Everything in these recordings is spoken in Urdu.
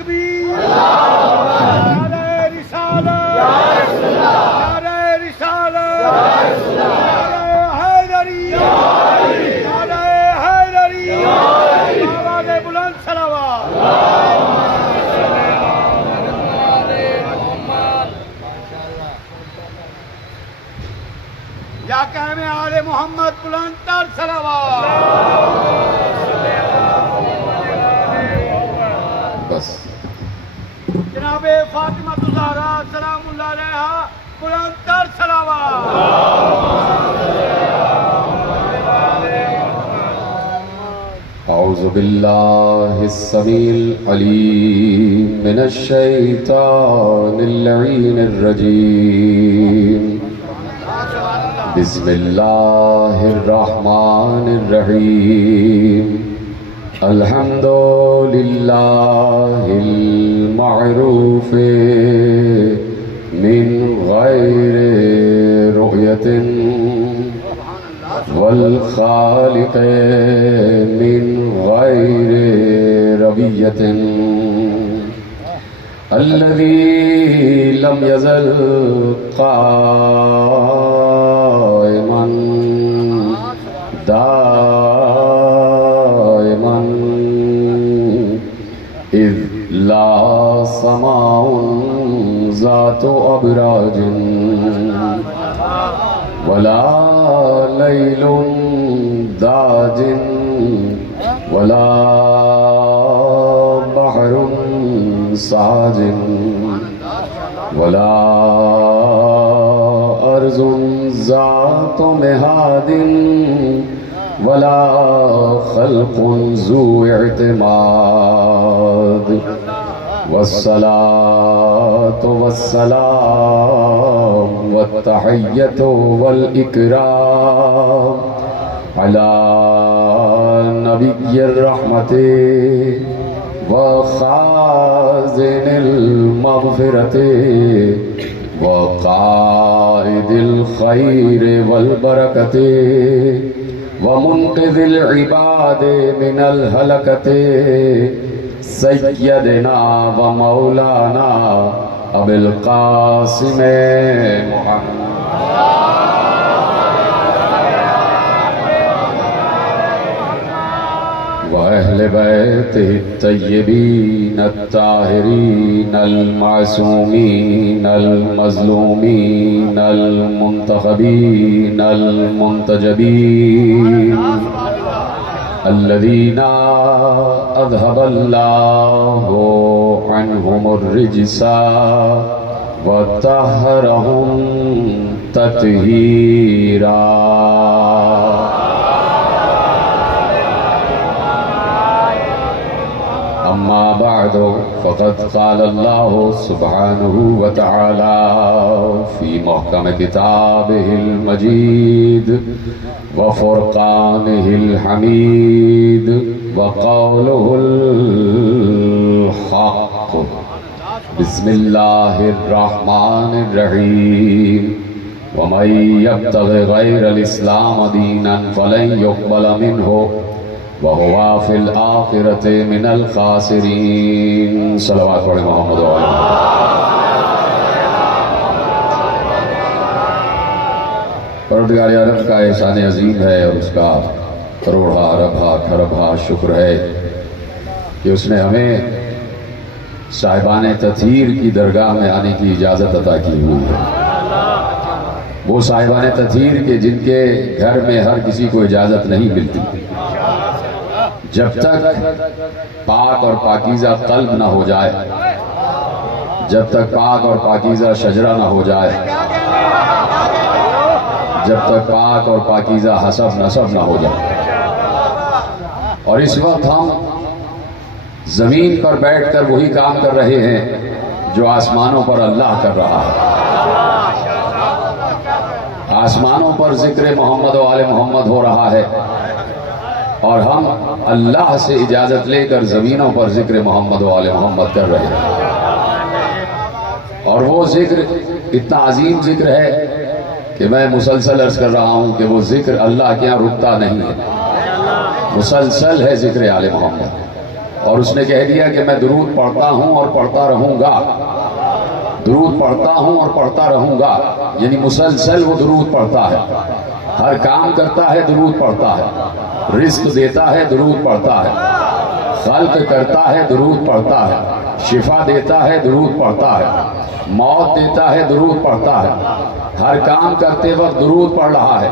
تکبیر نعرہ رسالت نعرہ رسالت نعرہ حیدری نعرہ حیدری آواز بلند صلوات یا کہنے آل محمد بلند تر صلوات بس جناب فاطمہ الزہرا سلام اللہ علیہا بلند تر صلوات اعوذ باللہ السمیع العلیم من الشیطان اللعین الرجیم بسم اللہ الرحمن الرحیم الحمد للہ المعروف من غیر رؤیت والخالق من غیر ربیت الذي لم يزل قائما دائما إذ لا سماء ذات أبراج ولا ليل داج ولا بحر ساج ولا أرض ذات مهاد ولا خلق ذو اعتماد والصلاة والسلام والتحية والإكرام على نبي الرحمة وخازن المغفرة وقائد الخير والبركة ومنقذ العباد من الهلكة سيدنا ومولانا أبي القاسم محمد وأهل بيته الطيبين الطاهرين المعصومين المظلومين المنتخبين المنتجبين الذين أذهب الله عنهم الرجس وطهرهم تطهيرا أما بعد فقد قال الله سبحانه وتعالى في محكم كتابه المجيد وفرقانه الحميد وقوله الحق بسم الله الرحمن الرحيم ومن يبتغ غير الإسلام دينا فلن يقبل منه وهو في الآخرة من الخاسرين صلوات علی محمد و آل پروردگار عالم کا احسان عظیم ہے اور اس کا کروڑا اربا کھربا شکر ہے کہ اس نے ہمیں صاحبان تطہیر کی درگاہ میں آنے کی اجازت عطا کی ہوئی ہے۔ وہ صاحبان تطہیر کے جن کے گھر میں ہر کسی کو اجازت نہیں ملتی، جب تک پاک اور پاکیزہ قلب نہ ہو جائے، جب تک پاک اور پاکیزہ شجرہ نہ ہو جائے، جب تک پاک اور پاکیزہ حسب نسب نہ ہو جائے۔ اور اس وقت ہم زمین پر بیٹھ کر وہی کام کر رہے ہیں جو آسمانوں پر اللہ کر رہا ہے۔ آسمانوں پر ذکر محمد و آل محمد ہو رہا ہے اور ہم اللہ سے اجازت لے کر زمینوں پر ذکر محمد و آل محمد کر رہے ہیں۔ اور وہ ذکر اتنا عظیم ذکر ہے کہ میں مسلسل عرض کر رہا ہوں کہ وہ ذکر اللہ کے یہاں رکتا نہیں ہے، مسلسل ہے ذکر آل محمد۔ اور اس نے کہہ دیا کہ میں درود پڑھتا ہوں اور پڑھتا رہوں گا، درود پڑھتا ہوں اور پڑھتا رہوں گا، یعنی مسلسل وہ درود پڑھتا ہے، ہر کام کرتا ہے درود پڑھتا ہے، رزق دیتا ہے درود پڑھتا ہے، خلق کرتا ہے درود پڑھتا ہے، شفا دیتا ہے درود پڑھتا ہے، موت دیتا ہے درود پڑھتا ہے، ہر کام کرتے وقت درود پڑھ رہا ہے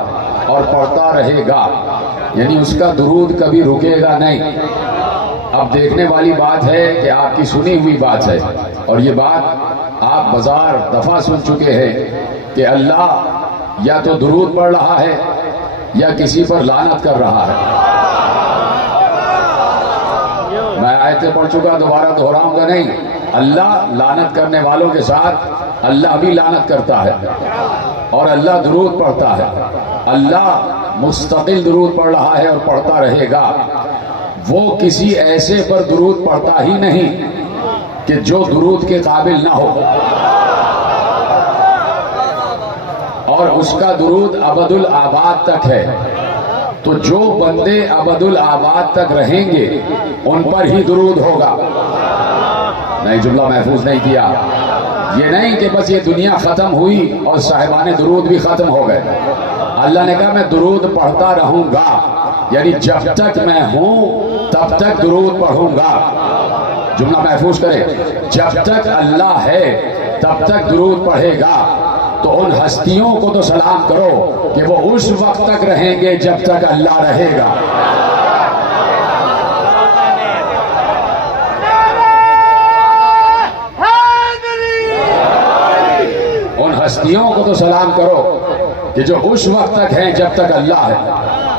اور پڑھتا رہے گا، یعنی اس کا درود کبھی رکے گا نہیں۔ اب دیکھنے والی بات ہے کہ آپ کی سنی ہوئی بات ہے، اور یہ بات آپ ہزار دفعہ سن چکے ہیں کہ اللہ یا تو درود پڑھ رہا ہے یا کسی پر لعنت کر رہا ہے۔ میں آیتیں پڑھ چکا، دوبارہ دہراؤں گا نہیں۔ اللہ لعنت کرنے والوں کے ساتھ اللہ بھی لعنت کرتا ہے، اور اللہ درود پڑھتا ہے۔ اللہ مستقل درود پڑھ رہا ہے اور پڑھتا رہے گا۔ وہ کسی ایسے پر درود پڑھتا ہی نہیں کہ جو درود کے قابل نہ ہو، اور اس کا درود ابد الآباد تک ہے۔ تو جو بندے ابد الآباد تک رہیں گے ان پر ہی درود ہوگا۔ نہیں، جملہ محفوظ نہیں کیا۔ یہ نہیں کہ بس یہ دنیا ختم ہوئی اور صاحبان درود بھی ختم ہو گئے۔ اللہ نے کہا میں درود پڑھتا رہوں گا، یعنی جب تک میں ہوں تب تک درود پڑھوں گا۔ جملہ محفوظ کرے، جب تک اللہ ہے تب تک درود پڑھے گا۔ تو ان ہستیوں کو تو سلام کرو کہ وہ اس وقت تک رہیں گے جب تک اللہ رہے گا۔ ان ہستیوں کو تو سلام کرو کہ جو اس وقت تک ہیں جب تک اللہ ہے۔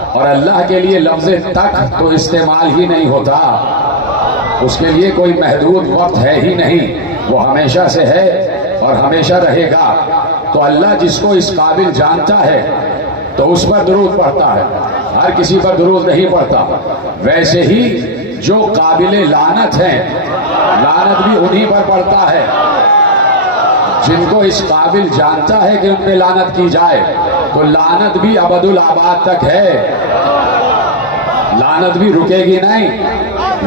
اور اللہ کے لیے لفظ تک تو استعمال ہی نہیں ہوتا، اس کے لیے کوئی محدود وقت ہے ہی نہیں، وہ ہمیشہ سے ہے اور ہمیشہ رہے گا۔ تو اللہ جس کو اس قابل جانتا ہے تو اس پر درود پڑھتا ہے، ہر کسی پر درود نہیں پڑھتا۔ ویسے ہی جو قابل لعنت ہیں، لعنت بھی انہی پر پڑھتا ہے۔ جن کو اس قابل جانتا ہے کہ ان پہ لعنت کی جائے تو لعنت بھی ابد الآباد تک ہے، لعنت بھی رکے گی نہیں،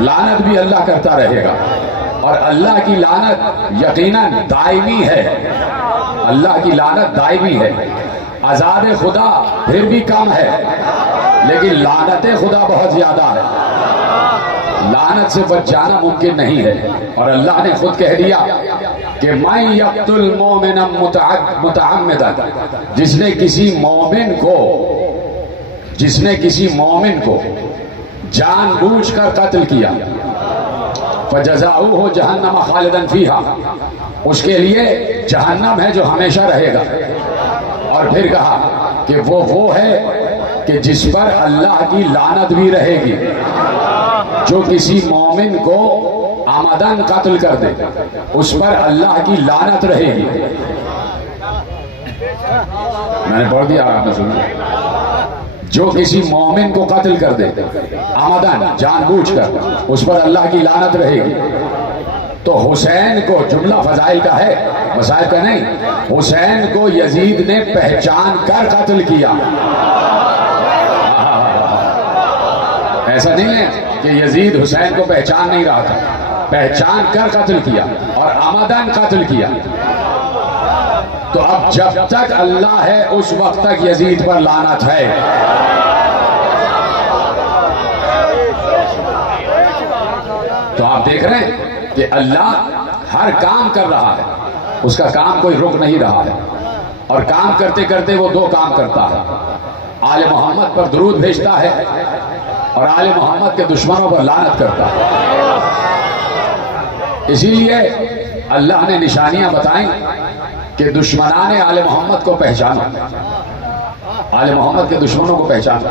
لعنت بھی اللہ کرتا رہے گا۔ اور اللہ کی لعنت یقیناً دائمی ہے، اللہ کی لعنت دائمی ہے۔ عذاب خدا پھر بھی کم ہے، لیکن لعنت خدا بہت زیادہ ہے۔ لعنت سے بچ جانا ممکن نہیں ہے، اور اللہ نے خود کہہ دیا کہ من یقتل مؤمنا متعمدا، جس نے کسی مومن کو جان بوجھ کر قتل کیا، فجزاؤہ جہنم خالدا فیہا، اس کے لیے جہنم ہے جو ہمیشہ رہے گا۔ اور پھر کہا کہ وہ ہے کہ جس پر اللہ کی لعنت بھی رہے گی۔ جو کسی مومن کو عمدن قتل کر دے اس پر اللہ کی لعنت رہے گی۔ میں نے پڑھ دیا، آپ نے سنا۔ جو کسی مومن کو قتل کر دے عمدن، جان بوجھ کر، اس پر اللہ کی لعنت رہے گی۔ تو حسین کو، جملہ فضائل کا ہے، مسائل کا نہیں، حسین کو یزید نے پہچان کر قتل کیا۔ ایسا نہیں ہے کہ یزید حسین کو پہچان نہیں رہا تھا، پہچان کر قتل کیا اور عمدن قتل کیا۔ تو اب جب تک اللہ ہے اس وقت تک یزید پر لعنت ہے۔ تو آپ دیکھ رہے ہیں کہ اللہ ہر کام کر رہا ہے، اس کا کام کوئی رک نہیں رہا ہے، اور کام کرتے کرتے وہ دو کام کرتا ہے، آل محمد پر درود بھیجتا ہے اور آل محمد کے دشمنوں پر لعنت کرتا ہے۔ اسی لیے اللہ نے نشانیاں بتائیں کہ دشمنان آل محمد کو پہچانو، آل محمد کے دشمنوں کو پہچانو۔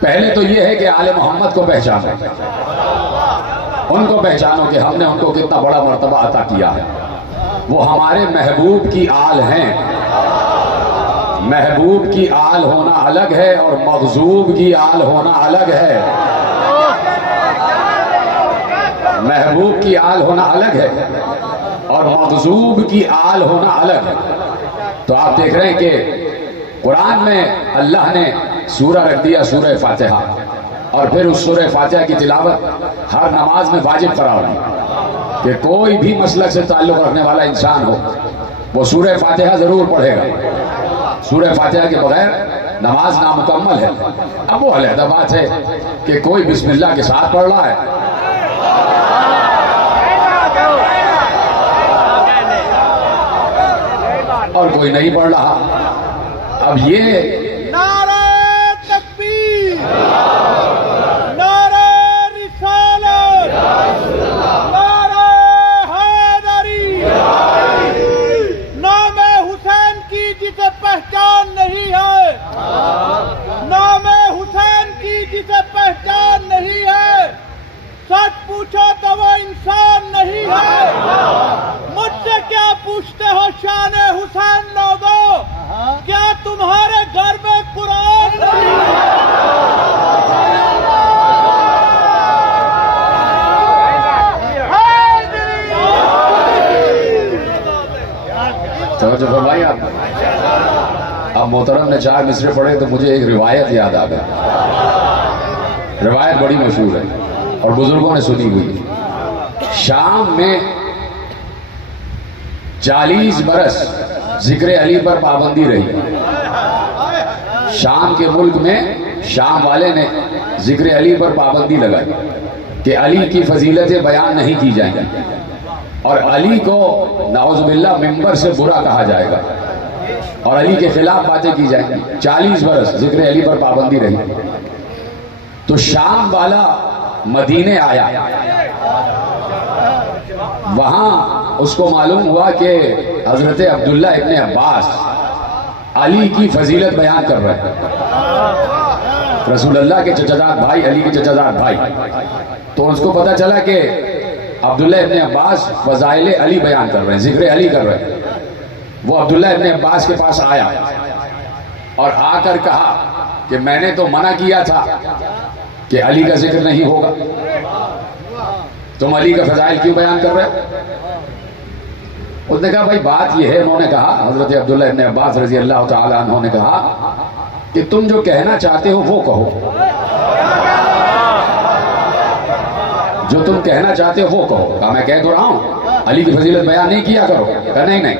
پہلے تو یہ ہے کہ آل محمد کو پہچانو، ان کو پہچانو کہ ہم نے ان کو کتنا بڑا مرتبہ عطا کیا ہے۔ وہ ہمارے محبوب کی آل ہیں۔ محبوب کی آل ہونا الگ ہے اور مغضوب کی آل ہونا الگ ہے۔ محبوب کی آل ہونا الگ ہے اور مغضوب کی آل ہونا الگ ہے۔ تو آپ دیکھ رہے ہیں کہ قرآن میں اللہ نے سورہ رکھ دیا، سورہ فاتحہ، اور پھر اس سورہ فاتحہ کی تلاوت ہر نماز میں واجب قرار دی کہ کوئی بھی مسلک سے تعلق رکھنے والا انسان ہو وہ سورہ فاتحہ ضرور پڑھے گا. سورہ فاتحہ کے بغیر نماز نامکمل ہے. اب وہ علیحدہ بات ہے کہ کوئی بسم اللہ کے ساتھ پڑھ رہا ہے اور کوئی نہیں پڑھ رہا. اب یہ نعرہ تکبیر، نعرہ رسالت، نعرہ حیدری، نام حسین کی جسے پہچان نہیں ہے، نام حسین کی جسے پہچان نہیں ہے، سچ پوچھو تو وہ انسان نہیں ہے. مجھ سے کیا پوچھتے ہو شان حسین لوگو؟ کیا تمہارے گھر میں قرآن نہیں توجہ فرمائی آپ نے. اب محترم نے 4 مصرے پڑھے تو مجھے ایک روایت یاد آ گئی. روایت بڑی مشہور ہے اور بزرگوں نے سنی ہوئی. شام میں 40 برس ذکر علی پر پابندی رہی. شام کے ملک میں شام والے نے ذکر علی پر پابندی لگائی کہ علی کی فضیلتیں بیان نہیں کی جائیں گی اور علی کو نعوذ باللہ ممبر سے برا کہا جائے گا اور علی کے خلاف باتیں کی جائیں گی. 40 برس ذکر علی پر پابندی رہی. تو شام والا مدینے آیا. وہاں اس کو معلوم ہوا کہ حضرت عبداللہ ابن عباس علی کی فضیلت بیان کر رہے ہیں. رسول اللہ کے چچا بھائی، علی کے چچا بھائی. تو اس کو پتا چلا کہ عبداللہ ابن عباس فضائل علی بیان کر رہے ہیں، ذکر علی کر رہے ہیں. وہ عبداللہ ابن عباس کے پاس آیا اور آ کر کہا کہ میں نے تو منع کیا تھا کہ علی کا ذکر نہیں ہوگا، تم علی کا فضائل کیوں بیان کر رہے ہو؟ اس نے کہا بھائی بات یہ ہے، انہوں نے کہا حضرت عبداللہ ابن عباس رضی اللہ تعالی عنہ نے کہا کہ تم جو کہنا چاہتے ہو وہ کہو، جو تم کہنا چاہتے ہو وہ کہو. کہا میں کہہ تو رہا ہوں علی کی فضیلت بیان نہیں کیا کرو. کہا نہیں،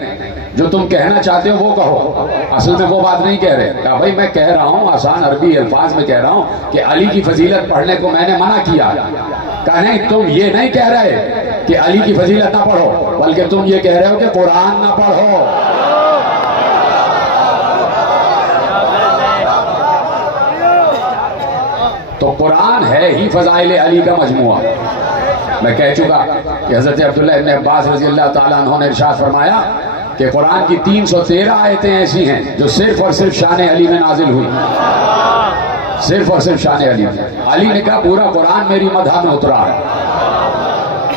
جو تم کہنا چاہتے ہو وہ کہو، اصل میں وہ بات نہیں کہہ رہے. کہا بھائی میں کہہ رہا ہوں آسان عربی الفاظ میں کہہ رہا ہوں کہ علی کی فضیلت پڑھنے کو میں نے منع کیا. کہا نہیں، تم یہ نہیں کہہ رہے کہ علی کی فضیلت نہ پڑھو، بلکہ تم یہ کہہ رہے ہو کہ قرآن نہ پڑھو. تو قرآن ہے ہی فضائل علی کا مجموعہ. میں کہہ چکا کہ حضرت عبداللہ ابن عباس رضی اللہ تعالیٰ عنہ نے ارشاد فرمایا کہ قرآن کی 313 آیتیں ایسی ہیں جو صرف اور صرف شان علی میں نازل ہوئی، صرف اور صرف شان علی میں. علی نے کہا پورا قرآن میری مدح میں اترا ہے.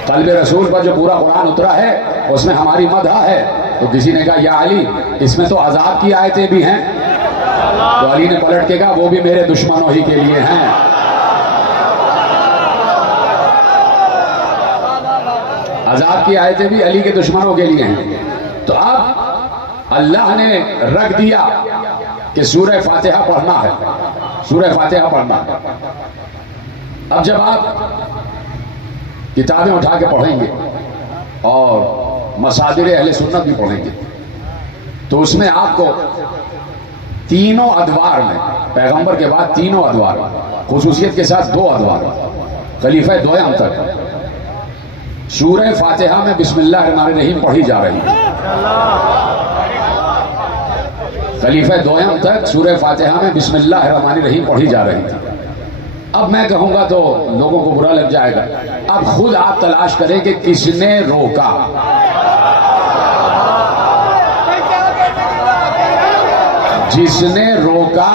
قلب رسول پر جو پورا قرآن اترا ہے اس میں ہماری مدح ہے. تو کسی نے کہا یا علی اس میں تو عذاب کی آیتیں بھی ہیں. تو علی نے پلٹ کے کہا وہ بھی میرے دشمنوں ہی کے لیے ہیں. عذاب کی آیتیں بھی علی کے دشمنوں کے لیے ہیں. تو اب اللہ نے رکھ دیا کہ سورہ فاتحہ پڑھنا ہے، سورہ فاتحہ پڑھنا. اب جب آپ کتابیں اٹھا کے پڑھیں گے اور مصادر اہل سنت بھی پڑھیں گے تو اس میں آپ کو تینوں ادوار میں، پیغمبر کے بعد تینوں ادوار، خصوصیت کے ساتھ 2 ادوار خلیفہ دویم تک سورہ فاتحہ میں بسم اللہ الرحمن الرحیم پڑھی جا رہی ہے. خلیفہ دویم تک سورہ فاتحہ میں بسم اللہ الرحمن الرحیم پڑھی جا رہی تھی. اب میں کہوں گا تو لوگوں کو برا لگ جائے گا. اب خود آپ تلاش کریں کہ کس نے روکا. جس نے روکا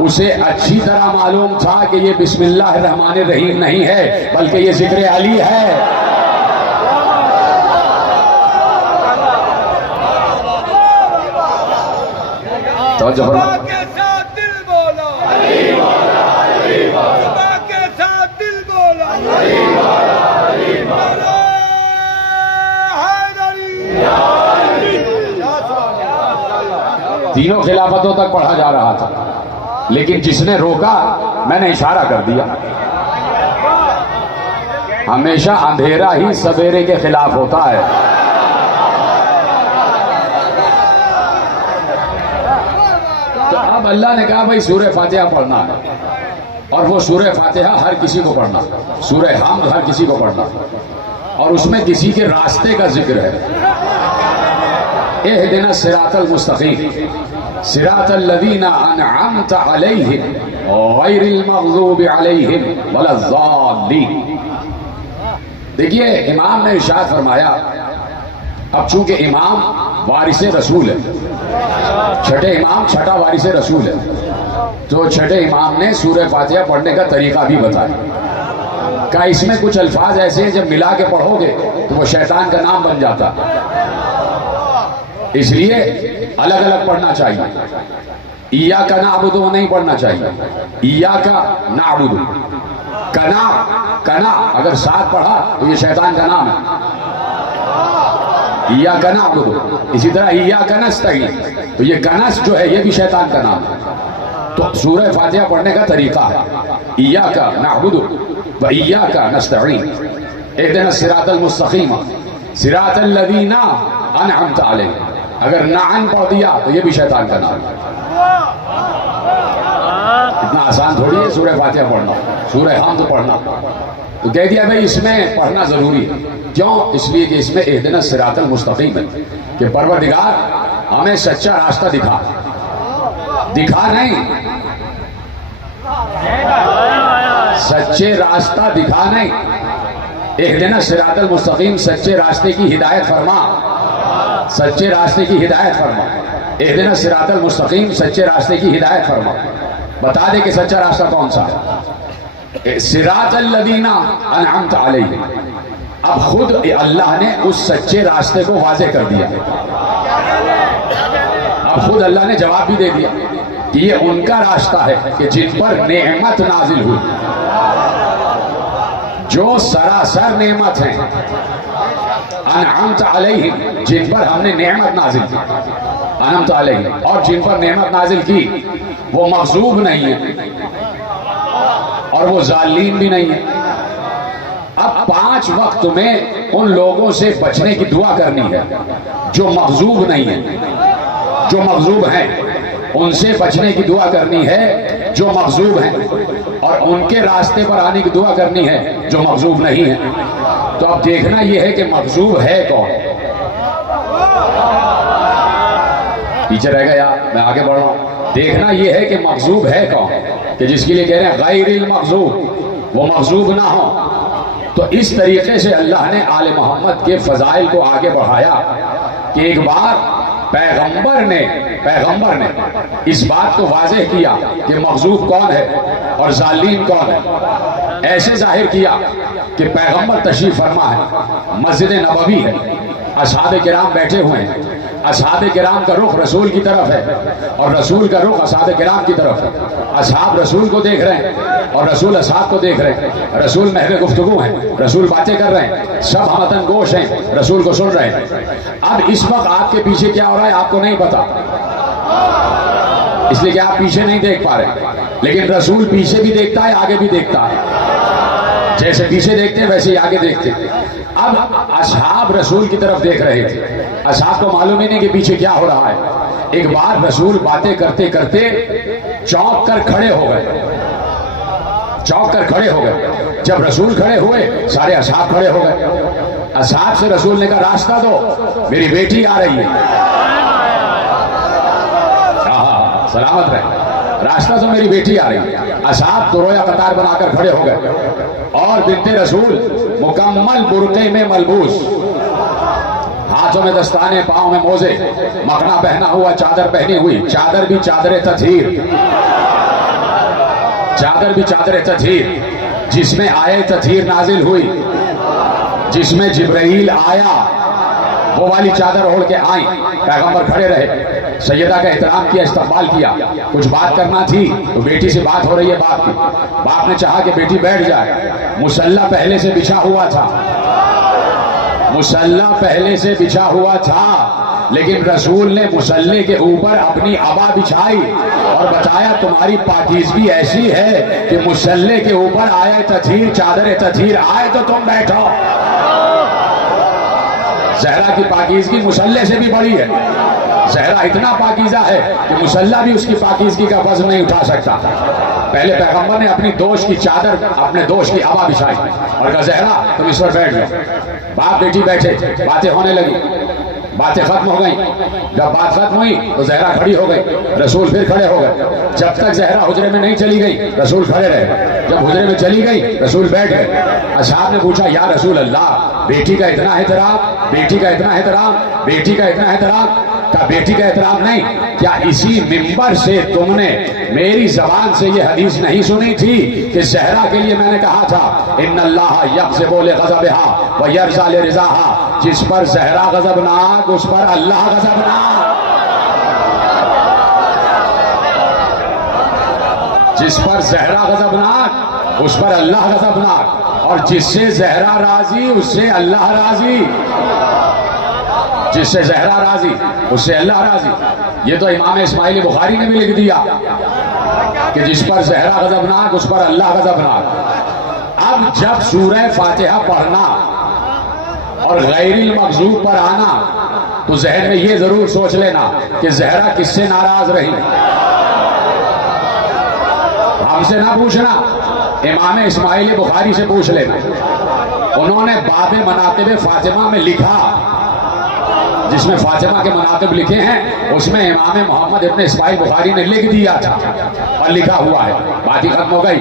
اسے اچھی طرح معلوم تھا کہ یہ بسم اللہ الرحمن الرحیم نہیں ہے بلکہ یہ ذکر علی ہے. صبح کے ساتھ دل بولا، صبح کے ساتھ دل بولا، تینوں خلافتوں تک پڑھا جا رہا تھا لیکن جس نے روکا میں نے اشارہ کر دیا. ہمیشہ اندھیرا ہی سویرے کے خلاف ہوتا ہے. تو اب اللہ نے کہا بھائی سورہ فاتحہ پڑھنا ہے، اور وہ سورہ فاتحہ ہر کسی کو پڑھنا، سورہ حمد ہر کسی کو پڑھنا، اور اس میں کسی کے راستے کا ذکر ہے. اہدنا الصراط المستقیم صراط الذین انعمت علیہم غیر المغضوب علیہم ولا الضالین. دیکھیے امام نے ارشاد فرمایا، اب چونکہ امام وارث رسول ہے، چھٹے امام چھٹا وارث رسول ہے، تو چھٹے امام نے سورہ فاتحہ پڑھنے کا طریقہ بھی بتایا. کہا اس میں کچھ الفاظ ایسے ہیں جب ملا کے پڑھو گے تو وہ شیطان کا نام بن جاتا، اس لیے الگ الگ پڑھنا چاہیے. ایاک نعبد نہیں پڑھنا چاہیے، ایاک نعبد. کنا کنا اگر ساتھ پڑھا تو یہ شیطان کا نام ہے. ایاک نعبد. اسی طرح ایاک نستعین، تو یہ کنس جو ہے یہ بھی شیطان کا نام ہے. تو سورہ فاتحہ پڑھنے کا طریقہ ہے ایاک نعبد و ایاک نستعین اہدنا الصراط المستقیم صراط الذین انعمت علیہم. اگر نعن پڑھ دیا تو یہ بھی شیطان کا نام ہے. اتنا آسان تھوڑی ہے سورہ فاتحہ پڑھنا، سورہ حمد پڑھنا. تو کہہ دیا بھائی اس میں پڑھنا ضروری ہے. کیوں؟ اس لیے کہ اس میں اہدنا الصراط المستقیم ہے کہ پروردگار ہمیں سچا راستہ دکھا، دکھا نہیں، سچے راستہ دکھا نہیں. اہدنا الصراط المستقیم سچے راستے کی ہدایت فرما، سچے راستے کی ہدایت فرما. اہدنا الصراط المستقیم سچے راستے کی ہدایت فرما. بتا دے کہ سچا راستہ کون سا ہے. صراط الذین انعمت علیہم. اب خود اللہ نے اس سچے راستے کو واضح کر دیا. اب خود اللہ نے جواب بھی دے دیا کہ یہ ان کا راستہ ہے کہ جن پر نعمت نازل ہوئی، جو سراسر نعمت ہیں. انعمت علیہم جن پر ہم نے نعمت نازل کی، انعمت علیہم، اور جن پر نعمت نازل کی وہ مغضوب نہیں ہے اور وہ ظالم بھی نہیں ہے. اب 5 وقت میں ان لوگوں سے بچنے کی دعا کرنی ہے جو مغضوب نہیں ہیں، جو مغضوب ہیں ان سے بچنے کی دعا کرنی ہے جو مغضوب ہیں، اور ان کے راستے پر آنے کی دعا کرنی ہے جو مغضوب نہیں ہے. تو اب دیکھنا یہ ہے کہ مغضوب ہے کون. پیچھے رہ گیا، میں آگے بڑھ رہا ہوں. دیکھنا یہ ہے کہ مغضوب ہے کون، کہ جس کے لیے کہہ رہے ہیں غیر المغضوب، وہ مغضوب نہ ہو. تو اس طریقے سے اللہ نے آل محمد کے فضائل کو آگے بڑھایا کہ ایک بار پیغمبر نے اس بات کو واضح کیا کہ مغضوب کون ہے اور ظالم کون ہے. ایسے ظاہر کیا کہ پیغمبر تشریف فرما ہے، مسجد نبوی ہے، اصحاب کرام بیٹھے ہوئے ہیں، اصحاب کرام کا رخ رسول کی طرف ہے اور رسول کا رخ اصحاب کرام کی طرف ہے. اصحاب رسول کو دیکھ رہے ہیں اور رسول اصحاب کو دیکھ رہے ہیں. رسول محو گفتگو ہیں، رسول باتیں کر رہے ہیں، سب ہمتن گوش ہیں، رسول کو سن رہے ہیں. اب اس وقت آپ کے پیچھے کیا ہو رہا ہے آپ کو نہیں پتا، اس لیے کہ آپ پیچھے نہیں دیکھ پا رہے. لیکن رسول پیچھے بھی دیکھتا ہے، آگے بھی دیکھتا ہے. جیسے پیچھے دیکھتے ہیں ویسے ہی آگے دیکھتے ہیں. اب اصحاب رسول کی طرف دیکھ رہے تھے، اصحاب کو معلوم ہی نہیں کہ پیچھے کیا ہو رہا ہے. ایک بار رسول باتیں کرتے کرتے چونک کر کھڑے ہو گئے، چونک کر کھڑے ہو گئے. جب رسول کھڑے ہوئے سارے اصحاب کھڑے ہو گئے. اصحاب سے رسول نے کہا راستہ دو، میری بیٹی آ رہی ہے. سلامت رہے، راستہ تو میری بیٹی آ رہی ہے. اصحاب تو رویا قطار بنا کر کھڑے ہو گئے اور بنت رسول مکمل برقعے میں ملبوس، ہاتھوں میں دستانے، پاؤں میں موزے، مکھنا پہنا ہوا، چادر پہنی ہوئی، چادر بھی چادر تطہیر، چادر بھی چادر تطہیر جس میں آئے تطہیر نازل ہوئی، جس میں جبرائیل آیا، وہ والی چادر اوڑھ کے آئیں. پیغمبر کھڑے رہے، سیدہ کا احترام کیا، استقبال کیا. کچھ بات کرنا تھی تو بیٹی سے بات ہو رہی ہے باپ کی. باپ نے چاہا کہ بیٹی بیٹھ جائے. مصلی پہلے سے بچھا ہوا تھا، مصلی پہلے سے بچھا ہوا تھا. لیکن رسول نے مصلی کے اوپر اپنی عبا بچھائی اور بتایا تمہاری پاکیزگی ایسی ہے کہ مصلی کے اوپر آئے تطہیر چادر تطہیر آئے تو تم بیٹھو. زہرا کی پاکیزگی مصلی سے بھی بڑی ہے. زہرا اتنا پاکیزہ ہے کہ مصلی بھی اس کی پاکیزگی کا وزن نہیں اٹھا سکتا. پہلے پیغمبر نے اپنی دوش کی چادر اپنے دوش کی عبا بچھائی اور کہا زہرا تم اس پر بیٹھ جاؤ. باپ بیٹی بیٹھے, باتیں ہونے لگی, باتیں ختم ہو گئیں. جب بات ختم ہوئی تو زہرا کھڑی ہو گئی, رسول پھر کھڑے ہو گئے. جب تک زہرا حجرے میں نہیں چلی گئی رسول کھڑے رہے. جب حجرے میں چلی گئی رسول بیٹھ گئے. اصحاب نے پوچھا یا رسول اللہ بیٹی کا اتنا احترام, بیٹی کا اتنا احترام, بیٹی کا اتنا احترام. کہا بیٹی کا احترام نہیں, کیا اسی منبر سے تم نے میری زبان سے یہ حدیث نہیں سنی تھی کہ زہرا کے لیے میں نے کہا تھا ان اللہ یغضب لغضبها ویرضى لرضاها. جس پر زہرا غضبناک اس پر اللہ غضبناک. جس پر زہرا غضبناک اس پر اللہ غضبناک, اور جس سے زہرا راضی اس سے اللہ راضی. جس سے زہرا راضی اس سے اللہ راضی. یہ تو امام اسماعیل بخاری نے بھی لکھ دیا کہ جس پر زہرا غضبناک اس پر اللہ غضبناک. اب جب سورہ فاتحہ پڑھنا اور غیر المغضوب پر آنا تو ذہن میں یہ ضرور سوچ لینا کہ زہرا کس سے ناراض رہی. ہم سے نہ پوچھنا, امام اسماعیل بخاری سے پوچھ لینا. انہوں نے باب مناقب فاطمہ میں لکھا, جس میں فاطمہ کے مناقب لکھے ہیں اس میں امام محمد ابن اسماعیل بخاری نے لکھ دیا تھا اور لکھا ہوا ہے. بات ہی ختم ہو گئی.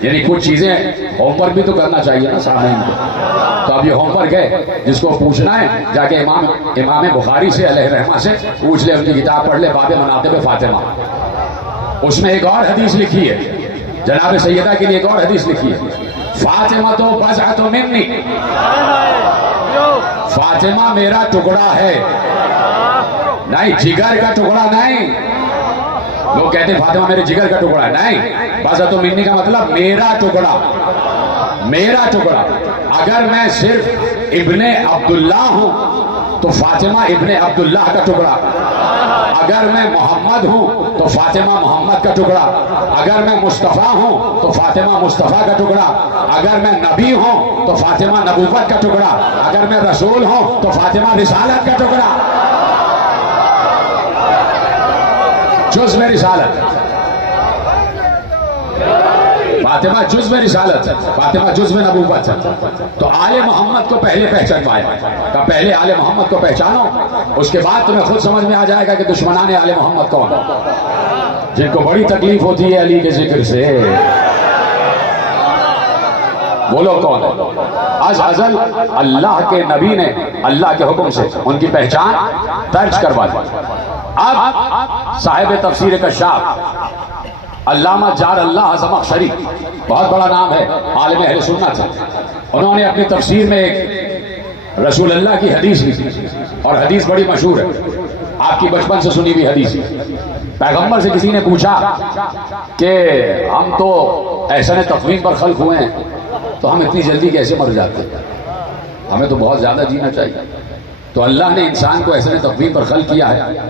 یعنی کچھ چیزیں ہوم ورک بھی تو کرنا چاہیے نا سامعین کو. تو اب یہ ہوم ورک ہے, جس کو پوچھنا ہے جا کے امام بخاری سے علیہ رحمہ سے پوچھ لے, ان کی کتاب پڑھ لے باب مناقب فاطمہ. اس میں ایک اور حدیث لکھی ہے, جناب سیدہ کے لیے ایک اور حدیث لکھی ہے, فاطمہ تو بضعۃ منی, فاطمہ میرا ٹکڑا ہے. نہیں جگر کا ٹکڑا نہیں. لوگ کہتے ہیں فاطمہ میرے جگر کا ٹکڑا ہے. نہیں, بضعۃ منی کا مطلب میرا ٹکڑا, میرا ٹکڑا. اگر میں صرف ابن عبداللہ ہوں تو فاطمہ ابن عبداللہ کا ٹکڑا. اگر میں محمد ہوں تو فاطمہ محمد کا ٹکڑا. اگر میں مصطفیٰ ہوں تو فاطمہ مصطفیٰ کا ٹکڑا. اگر میں نبی ہوں تو فاطمہ نبوت کا ٹکڑا. اگر میں رسول ہوں تو فاطمہ رسالت کا ٹکڑا. جز میں رسالت, فاطمہ جز میں رسالت ہے, فاطمہ جز میں نبوت ہے. تو آل محمد کو پہلے پہچان پایا, کہ پہلے آل محمد کو پہچانو, اس کے بعد تمہیں خود سمجھ میں آ جائے گا کہ دشمنان آل محمد کون, جن کو بڑی تکلیف ہوتی ہے علی کے ذکر سے. وہ لوگ کون ہیں؟ از ازل اللہ کے نبی نے اللہ کے حکم سے ان کی پہچان درج کروا دی. اب صاحب تفسیر کشاف علامہ جار اللہ زمخشری, بہت بڑا نام ہے, عالم اہل سنت ہے. انہوں نے اپنی تفسیر میں ایک رسول اللہ کی حدیث لکھی, اور حدیث بڑی مشہور ہے, آپ کی بچپن سے سنی ہوئی حدیث. پیغمبر سے کسی نے پوچھا کہ ہم تو احسن تقویم پر خلق ہوئے ہیں, تو ہم اتنی جلدی کیسے مر جاتے ہیں, ہمیں تو بہت زیادہ جینا چاہیے. تو اللہ نے انسان کو احسن تقویم پر خلق کیا ہے,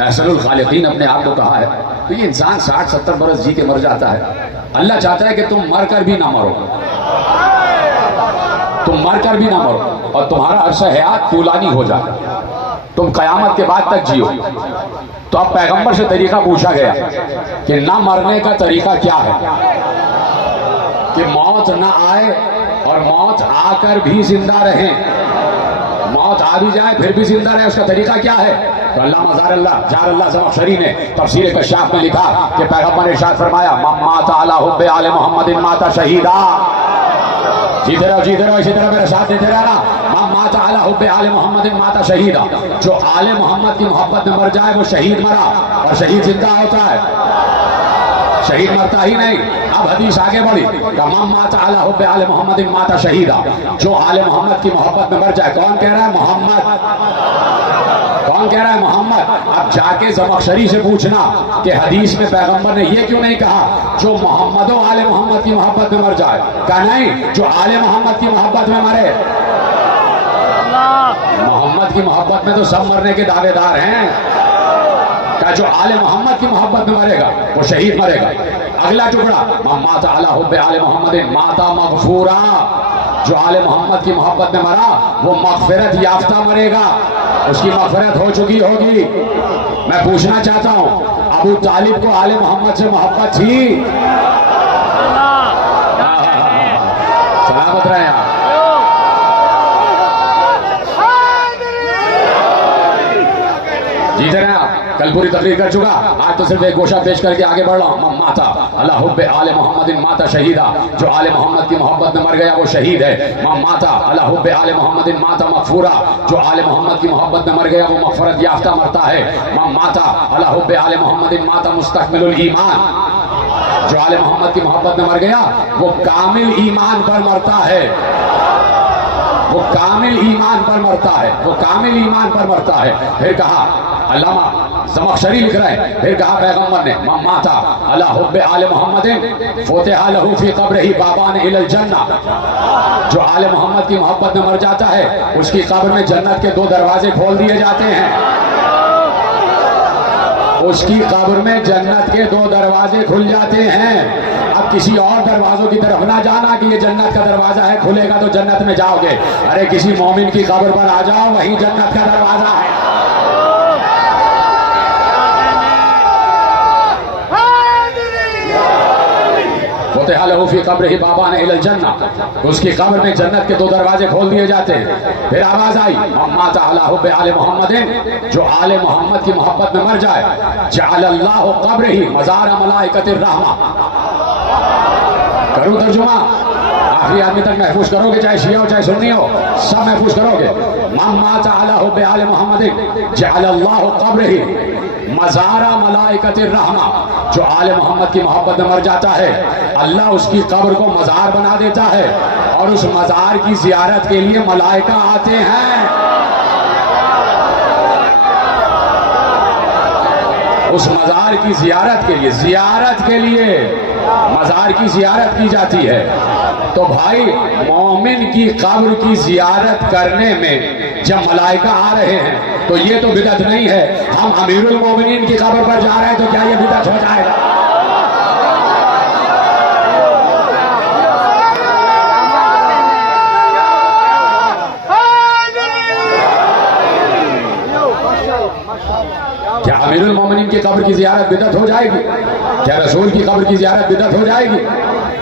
احسن الخالقین اپنے آپ کو کہا ہے. تو یہ انسان 60-70 برس جی کے مر جاتا ہے. اللہ چاہتا ہے کہ تم مر کر بھی نہ مرو, تم مر کر بھی نہ مرو, اور تمہارا عرصہ حیات طولانی ہو جائے, تم قیامت کے بعد تک جیو. تو اب پیغمبر سے طریقہ پوچھا گیا کہ نہ مرنے کا طریقہ کیا ہے, کہ موت نہ آئے اور موت آ کر بھی زندہ رہیں, موت آ بھی جائے پھر بھی زندہ رہے, اس کا طریقہ کیا ہے. تو علامہ جار اللہ زمخشری نے تفسیر کشاف میں لکھا کہ پیغمبر نے ارشاد فرمایا من مات علی حب آل محمد مات شہیدا. جیتے رہو اسی طرح میرے ساتھ دیتے رہنا. من مات علی حب آل محمد مات شہیدا, جو آل محمد کی محبت میں مر جائے وہ شہید مرا, اور شہید زندہ ہوتا ہے, شہید مرتا ہی نہیں. اب حدیث آگے بڑھی, من مات علی حب آل محمد مات شہیدا, جو آل محمد کی محبت میں مر جائے. کون کہہ رہا ہے؟ محمد. کون کہہ رہا ہے؟ محمد. اب جا کے زمخشری سے پوچھنا کہ حدیث میں پیغمبر نے یہ کیوں نہیں کہا جو محمد و آل محمد کی محبت میں مر جائے. کہا نہیں, جو آل محمد کی محبت میں مرے. محمد محمد کی محبت میں تو سب مرنے کے دعوے دار ہیں. کہ جو آل محمد کی محبت میں مرے گا وہ شہید مرے گا. اگلا ٹکڑا من مات علی حب آل محمد مات مغفورا. جو آل محمد کی محبت میں مرا وہ مغفرت یافتہ مرے گا, اس کی مغفرت ہو چکی ہوگی. میں پوچھنا چاہتا ہوں, ابو طالب کو آل محمد سے محبت تھی؟ سلامت رہے آپ. جیتے رہے آپ. کل پوری تقریر کر چکا, آج تو صرف ایک گوشہ پیش کر کے آگے بڑھ رہا ہوں. ماتا اللہ حب آل محمد ماتا شہیدہ. جو آل محمد کی محبت میں مر گیا وہ شہید ہے. ماتا اللہ حب آل محمد ماتا مغفورا. جو آل محمد کی محبت میں مر گیا وہ مغفرت یافتہ مرتا ہے. ماتا اللہ حب آل محمد ماتا مستکمل الایمان. جو آل محمد کی محبت میں مر گیا وہ کامل ایمان پر مرتا ہے. وہ کامل ایمان پر مرتا ہے. وہ کامل ایمان پر مرتا ہے. پھر کہا علامہ زمخشری لکھ رہے ہیں, پھر کہا پیغمبر نے من مات علی حب آل محمد فتح لہ فی قبرہ بابان الی الجنہ. جو آل محمد کی محبت میں مر جاتا ہے اس کی قبر میں جنت کے 2 دروازے کھول دیے جاتے ہیں. اس کی قبر میں جنت کے 2 دروازے کھل جاتے ہیں. اب کسی اور دروازوں کی طرف نہ جانا کہ یہ جنت کا دروازہ ہے, کھلے گا تو جنت میں جاؤ گے. ارے کسی مومن کی قبر پر آ جاؤ, وہیں جنت کا دروازہ ہے. فتح لہ فی قبرہ بابان الی الجنہ. اس کی قبر میں جنت کے 2 دروازے کھول دیے جاتے ہیں. پھر آواز آئی من مات علی حب آل محمد. جو آل محمد کی محبت میں مر جائے جعل اللہ قبرہ مزار ملائکۃ الرحمہ. کروں ترجمہ, آخری آدمی تک محفوظ کرو گے, چاہے شیعہ ہو چاہے سنی ہو, سب محفوظ کرو گے. من مات علی حب آل محمد جعل اللہ قبرہ مزار ملائکۃ الرحمہ. جو آل محمد کی محبت میں مر جاتا ہے اللہ اس کی قبر کو مزار بنا دیتا ہے, اور اس مزار کی زیارت کے لیے ملائکہ آتے ہیں. اس مزار کی زیارت کے لیے مزار کی زیارت کی جاتی ہے. تو بھائی مومن کی قبر کی زیارت کرنے میں جب ملائکہ آ رہے ہیں تو یہ تو بدعت نہیں ہے. ہم امیر المومنین کی قبر پر جا رہے ہیں تو کیا یہ بدعت ہو جائے گا؟ کیا امیر المومنین کی قبر کی زیارت بدعت ہو جائے گی؟ کیا رسول کی قبر کی زیارت بدعت ہو جائے گی؟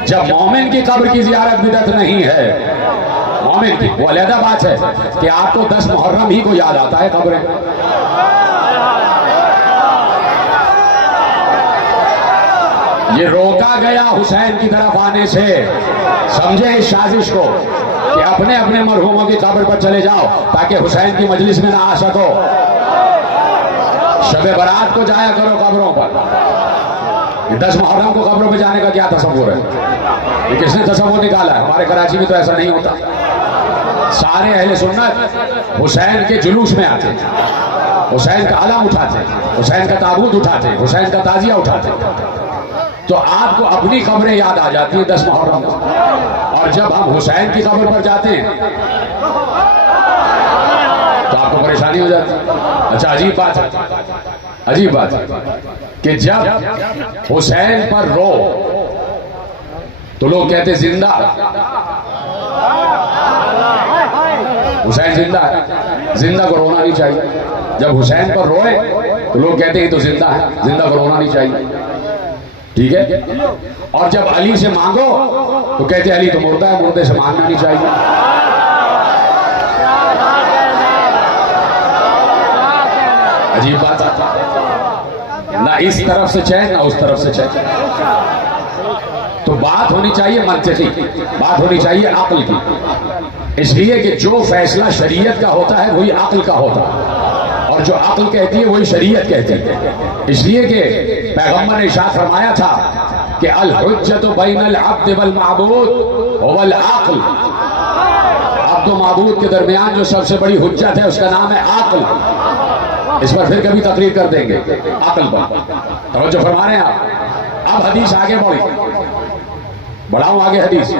جب مومن کی قبر کی زیارت بدعت نہیں ہے, مومن کی وہ علیحدہ بات ہے کہ آپ کو 10 محرم ہی کو یاد آتا ہے قبریں. یہ روکا گیا حسین کی طرف آنے سے. سمجھے اس سازش کو کہ اپنے اپنے مرحوموں کی قبر پر چلے جاؤ تاکہ حسین کی مجلس میں نہ آ سکو. شب برات کو جایا کرو قبروں پر. 10 محرم کو قبروں پہ جانے کا کیا تصور ہے؟ یہ کس نے تصور نکالا ہے؟ ہمارے کراچی میں تو ایسا نہیں ہوتا. سارے اہل سنت حسین کے جلوس میں آتے, حسین کا علم اٹھاتے, حسین کا تابوت اٹھاتے, حسین کا تعزیہ اٹھاتے. تو آپ کو اپنی قبریں یاد آ جاتی ہیں 10 محرم کو, اور جب ہم حسین کی قبر پر جاتے ہیں تو آپ کو پریشانی ہو جاتی ہے. اچھا عجیب بات ہے کہ جب حسین پر رو تو لوگ کہتے زندہ, حسین زندہ ہے, زندہ کو رونا نہیں چاہیے. جب حسین پر روئے تو لوگ کہتے ہیں تو زندہ ہے, زندہ کو رونا نہیں چاہیے. ٹھیک ہے. اور جب علی سے مانگو تو کہتے علی تو مردہ ہے, مردے سے مانگنا نہیں چاہیے. عجیب بات ہے. نہ اس طرف سے چین نہ اس طرف سے چین. تو بات ہونی چاہیے منطقی, بات ہونی چاہیے عقل کی. اس لیے کہ جو فیصلہ شریعت کا ہوتا ہے وہی عقل کا ہوتا ہے, اور جو عقل کہتی ہے وہی شریعت کہتی ہے. اس لیے کہ پیغمبر نے ارشاد فرمایا تھا کہ الحجۃ بین العبد والمعبود هو العقل. عبد و معبود کے درمیان جو سب سے بڑی حجت ہے اس کا نام ہے عقل. اس پر پھر کبھی تقریر کر دیں گے عقل پر. توجہ فرما رہے ہیں آپ. اب حدیث آگے بڑھی, بڑھاؤں آگے حدیث.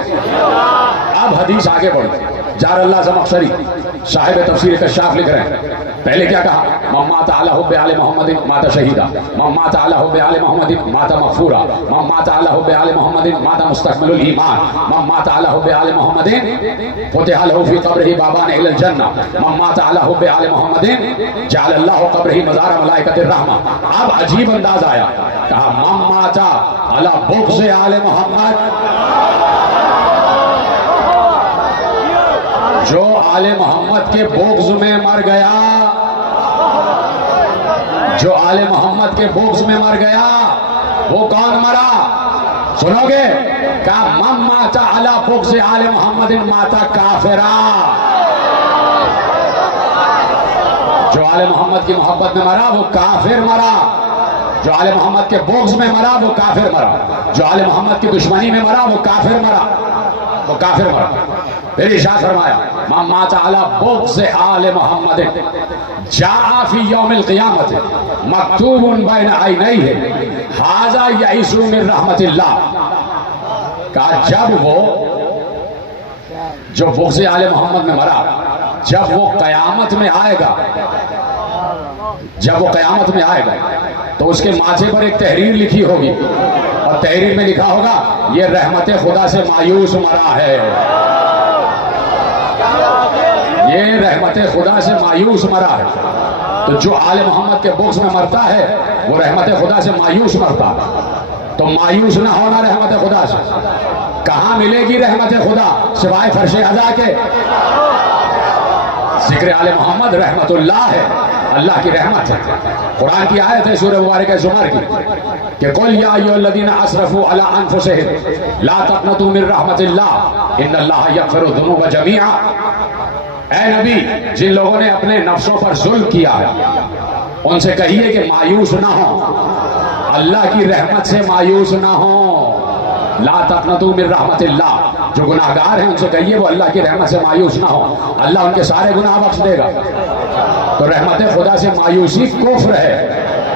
اب حدیث آگے بڑھی. جار اللہ زمخشری صاحب تفسیر کشاف لکھ رہے ہیں پہلے کیا کہا من مات علی حب آل محمد مات شہیدا من مات علی حب آل محمد مات مغفورا من مات علی حب آل محمد مات مستکمل الایمان من مات علی حب آل محمد فتح له فی قبره بابان الی الجنہ من مات علی حب آل محمد جعل اللہ قبره مزار ملائکۃ الرحمہ. اب عجیب انداز آیا کہا من مات علی بغض آل محمد جو آل محمد کے بغض میں مر گیا جو آل محمد کے بغض میں مر گیا وہ کون مرا سنو گے کہا من مات علی بغض آل محمد مات کافرا. جو آل محمد کی محبت میں مرا وہ کافر مرا جو آل محمد کے بغض میں مرا وہ کافر مرا جو آل محمد کی دشمنی میں مرا وہ کافر مرا وہ کافر مرا. پھر ارشاد فرمایا من مات علی بغض آل محمد جاء فی یوم القیامت مکتوب بین عینیہ ھذا یئس من رحمت اللہ. کہا جب وہ جو بغض آل محمد میں مرا جب وہ قیامت میں آئے گا تو اس کے ماتھے پر ایک تحریر لکھی ہوگی اور تحریر میں لکھا ہوگا یہ رحمت خدا سے مایوس مرا ہے یہ رحمت خدا سے مایوس مرا ہے. تو جو آل محمد کے بغض میں مرتا ہے وہ رحمت خدا سے مایوس مرتا ہے. تو مایوس نہ ہونا رحمت خدا سے. کہاں ملے گی رحمت خدا سوائے فرش عزا کے؟ ذکر آل محمد رحمت اللہ ہے اللہ کی رحمت ہے. قرآن کی آیت ہے سورہ مبارکہ زمر کی کہ قل یا ایھا الذین اسرفوا علی انفسہم لا تقنطوا من رحمت اللہ ان اللہ یغفر الذنوب جمیعا. اے نبی جن لوگوں نے اپنے نفسوں پر ظلم کیا ہے ان سے کہیے کہ مایوس نہ ہو اللہ کی رحمت سے مایوس نہ ہو. لا تقنطوا من رحمت اللہ جو گناہگار ہیں ان سے کہیے وہ اللہ کی رحمت سے مایوس نہ ہو اللہ ان کے سارے گناہ بخش دے گا. تو رحمت خدا سے مایوسی کفر ہے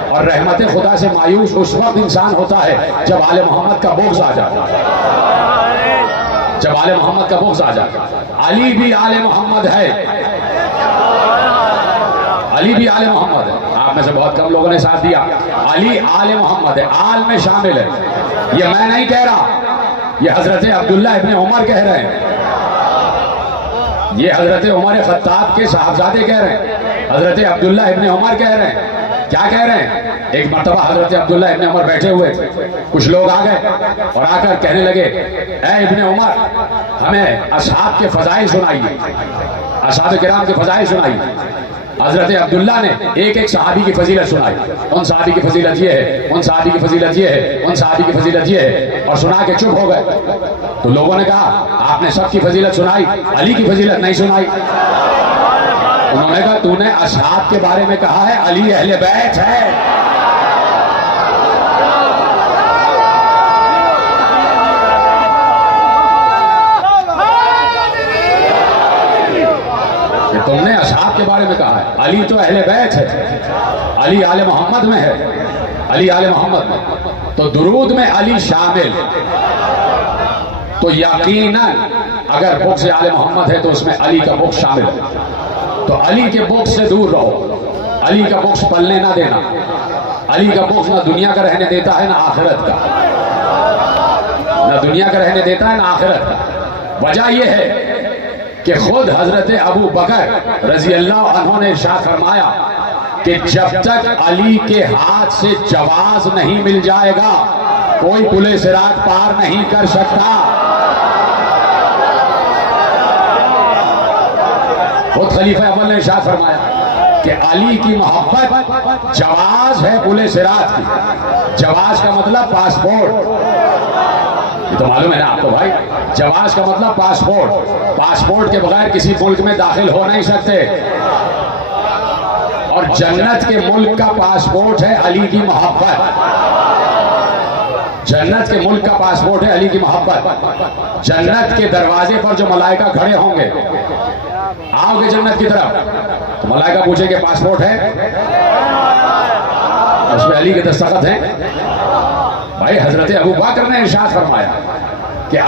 اور رحمت خدا سے مایوس اس وقت انسان ہوتا ہے جب آل محمد کا بغض آ جاتا جب آل محمد کا بغض آ جاتا. علی بھی آل محمد ہے علی بھی آل محمد ہے. آپ میں سے بہت کم لوگوں نے ساتھ دیا. علی آل محمد ہے آل میں شامل ہے. یہ میں نہیں کہہ رہا یہ حضرت عبداللہ ابن عمر کہہ رہے ہیں یہ حضرت عمر خطاب کے صاحبزادے کہہ رہے ہیں حضرت عبداللہ ابن عمر کہہ رہے ہیں. کیا کہہ رہے ہیں؟ ایک مرتبہ حضرت عبداللہ ابن عمر بیٹھے ہوئے کچھ لوگ آ گئے اور آ کر کہنے لگے اے ابن عمر ہمیں اصحاب کے فضائل سنائیے اصحاب کرام کے فضائل سنائیے. حضرت عبداللہ نے ایک ایک صحابی کی فضیلت سنائی. ان صحابی کی فضیلت یہ ہے ان صحابی کی فضیلت یہ ہے ان صحابی کی فضیلت یہ ہے اور سنا کے چپ ہو گئے. تو لوگوں نے کہا آپ نے سب کی فضیلت سنائی علی کی فضیلت نہیں سنائی. انہوں نے کہا تو نے اصحاب کے بارے میں کہا ہے علی اہل بیت ہے. تم نے اصحاب کے بارے میں کہا ہے علی تو اہل بیت ہے علی آل محمد میں ہے علی آل محمد میں. تو درود میں علی شامل تو یقیناً اگر بغض آل محمد ہے تو اس میں علی کا بغض شامل ہے. تو علی کے بغض سے دور رہو علی کا بغض پلنے نہ دینا. علی کا بغض نہ دنیا کا رہنے دیتا ہے نہ آخرت کا نہ دنیا کا رہنے دیتا ہے نہ آخرت کا. وجہ یہ ہے کہ خود حضرت ابو بکر رضی اللہ عنہ نے ارشاد فرمایا کہ جب تک علی کے ہاتھ سے جواز نہیں مل جائے گا کوئی پل صراط پار نہیں کر سکتا. خود خلیفہ اول نے ارشاد فرمایا کہ علی کی محبت جواز ہے پل صراط کی. جواز کا مطلب پاسپورٹ. یہ تو معلوم ہے نا آپ کو بھائی جواز کا مطلب پاسپورٹ کے بغیر کسی ملک میں داخل ہو نہیں سکتے. اور جنت کے ملک کا پاسپورٹ ہے علی کی محبت. جنت کے ملک کا پاسپورٹ ہے علی کی محبت. جنت کے دروازے پر جو ملائکہ کھڑے ہوں گے آؤ گے جنت کی طرف تو ملائکہ پوچھیں کہ پاسپورٹ ہے اس میں علی کے دستخط ہیں. بھائی حضرت ابو بکر نے ارشاد فرمایا کہ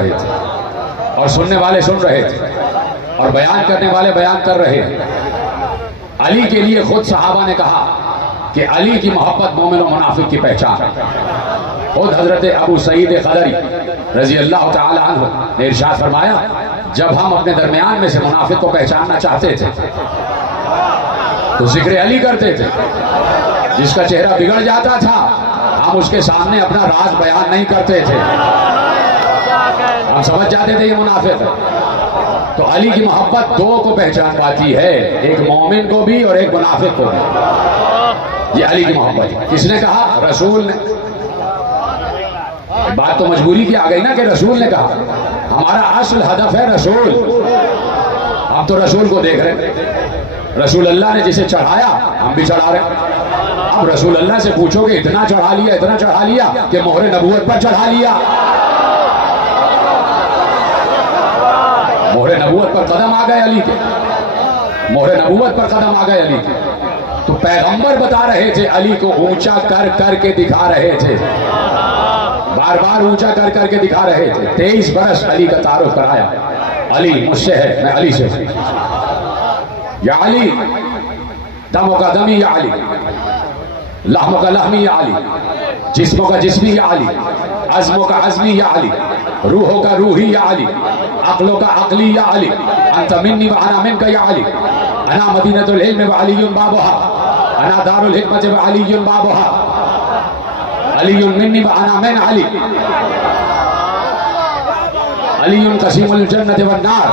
رہے تھے اور سننے والے سن رہے تھے اور بیان کرنے والے بیان کر رہے ہیں۔ علی کے لیے خود صحابہ نے کہا کہ علی کی محبت مومن و منافق کی پہچان ہے۔ خود حضرت ابو سعید خدری رضی اللہ تعالی عنہ نے ارشاد فرمایا جب ہم اپنے درمیان میں سے منافق کو پہچاننا چاہتے تھے تو ذکر علی کرتے تھے، جس کا چہرہ بگڑ جاتا تھا ہم اس کے سامنے اپنا راز بیان نہیں کرتے تھے، ہم سمجھ جاتے تھے یہ منافق ہے۔ تو علی کی محبت دو کو پہچان پاتی ہے، ایک مومن کو بھی اور ایک منافق کو بھی۔ یہ علی کی محبت ہے۔ کس نے کہا؟ رسول نے۔ بات تو مجبوری کی آ گئی نا کہ رسول نے کہا، ہمارا اصل ہدف ہے رسول، ہم تو رسول کو دیکھ رہے ہیں۔ رسول اللہ نے جسے چڑھایا ہم بھی چڑھا رہے ہیں۔ اب رسول اللہ سے پوچھو کہ اتنا چڑھا لیا اتنا چڑھا لیا کہ مہر نبوت پر چڑھا لیا، مہر نبوت پر قدم آ گئے علی کے، مہر نبوت پر قدم آ گئے علی کے۔ تو پیغمبر بتا رہے تھے علی کو اونچا کر کر کے دکھا رہے تھے، بار بار اونچا کر کر کے دکھا رہے تھے۔ 23 برس علی کا تعارف کرایا، علی مجھ سے ہے میں علی سے ہوں، یا علی دموں کا دمی یا علی، لحموں کا لحمی یا علی، جسموں کا جسمی یا علی، عزموں کا عزمی یا علی، روحوں کا روحی یا علی، عقلوں کا عقلی یا علی، انت منی وانا منک یا علی، انا مدینۃ العلم وعلی بابها، انا دار الحکمت وعلی بابها، علی منی وانا من علی، علی قسیم الجنت والنار،